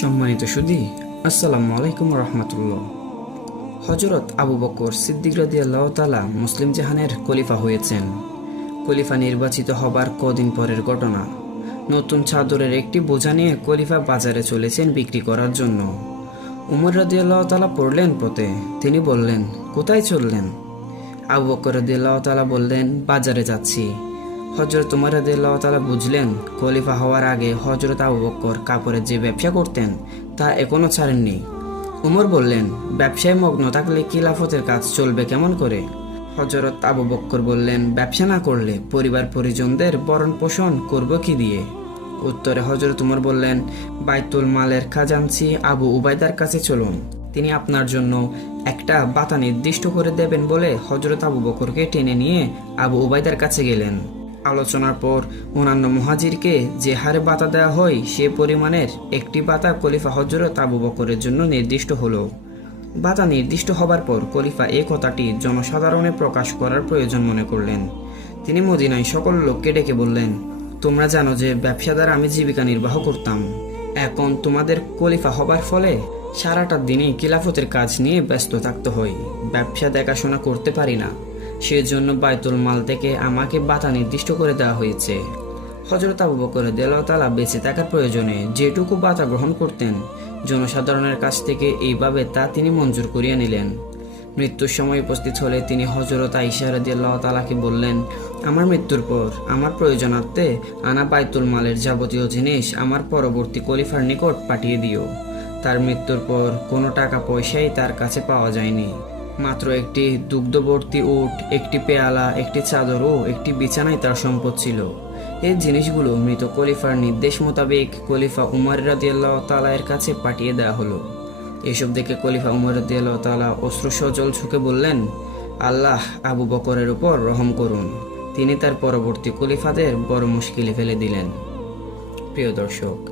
সম্মানিত সুদী আসসালামু আলাইকুম রহমতুল্লাহ। হজরত আবু বকর সিদ্দিক রাদি আল্লাহ তালা মুসলিম জাহানের খলিফা হয়েছেন। খলিফা নির্বাচিত হবার কদিন পরের ঘটনা। নতুন চাদরের একটি বোঝা নিয়ে খলিফা বাজারে চলেছেন বিক্রি করার জন্য। উমর রাদি আল্লাহ তালা পড়লেন পথে। তিনি বললেন, কোথায় চললেন? আবু বকর রাদি আল্লাহ তালা বললেন, বাজারে যাচ্ছি। হজরত উমর তাআলা বুঝলেন, খলিফা হওয়ার আগে হজরত আবু বক্কর কাপড়ের যে ব্যবসা করতেন, তা এখনও ছাড়েননি। উমর বললেন, ব্যবসায় মগ্ন থাকলে খিলাফতের কাজ চলবে কেমন করে? হজরত আবু বক্কর বললেন, ব্যবসা না করলে পরিবার পরিজনদের বরণ পোষণ করব কি দিয়ে? উত্তরে হজরত উমর বললেন, বাইতুল মালের খাজানচি আবু উবায়দার কাছে চলুন। তিনি আপনার জন্য একটা বাতা নির্দিষ্ট করে দেবেন বলে হজরত আবু বকরকে টেনে নিয়ে আবু উবায়দার কাছে গেলেন। আলোচনার পর অন্যান্য মহাজিরকে যে হারে বাতা দেওয়া হয়, সে পরিমাণের একটি বাতা খলিফা হজরত আবু বকরের জন্য নির্দিষ্ট হলো। বাতা নির্দিষ্ট হবার পর খলিফা এ কথাটি জনসাধারণে প্রকাশ করার প্রয়োজন মনে করলেন। তিনি মদিনায় সকল লোককে ডেকে বললেন, তোমরা জানো যে ব্যবসা দ্বারা আমি জীবিকা নির্বাহ করতাম। এখন তোমাদের খলিফা হবার ফলে সারাটা দিনই খিলাফতের কাজ নিয়ে ব্যস্ত থাকতে হয়। ব্যবসা দেখাশোনা করতে পারি না। সেজন্য বায়তুল মাল থেকে আমাকে বাতা নির্দিষ্ট করে দেওয়া হয়েছে। হজরত আবু বকর দেলতালা বেঁচে থাকার প্রয়োজনে যেটুকু বাতা গ্রহণ করতেন, জনসাধারণের কাছ থেকে এইভাবে তা তিনি মঞ্জুর করিয়ে নিলেন। মৃত্যুর সময় উপস্থিত হলে তিনি হজরত আইসা রাদিয়াল্লাহ তালাকে বললেন, আমার মৃত্যুর পর আমার প্রয়োজনার্থে আনা বাইতুল মালের যাবতীয় জিনিস আমার পরবর্তী কলিফার নিকট পাঠিয়ে দিও। তার মৃত্যুর পর কোনো টাকা পয়সাই তার কাছে পাওয়া যায়নি। মাত্র একটি দুগ্ধবর্তী উট, একটি পেয়ালা, একটি চাদর ও একটি বিছানায় তার সম্পদ ছিল। এই জিনিসগুলো মৃত খলিফার নির্দেশ মোতাবেক খলিফা উমর রাদিয়াল্লাহ তালা এর কাছে পাঠিয়ে দেওয়া হলো। এসব দেখে খলিফা উমর রাদিয়াল্লাহ তালা অশ্রু সজল ঝুঁকে বললেন, আল্লাহ আবু বকরের উপর রহম করুন। তিনি তার পরবর্তী খলিফাদের বড় মুশকিলে ফেলে দিলেন। প্রিয় দর্শক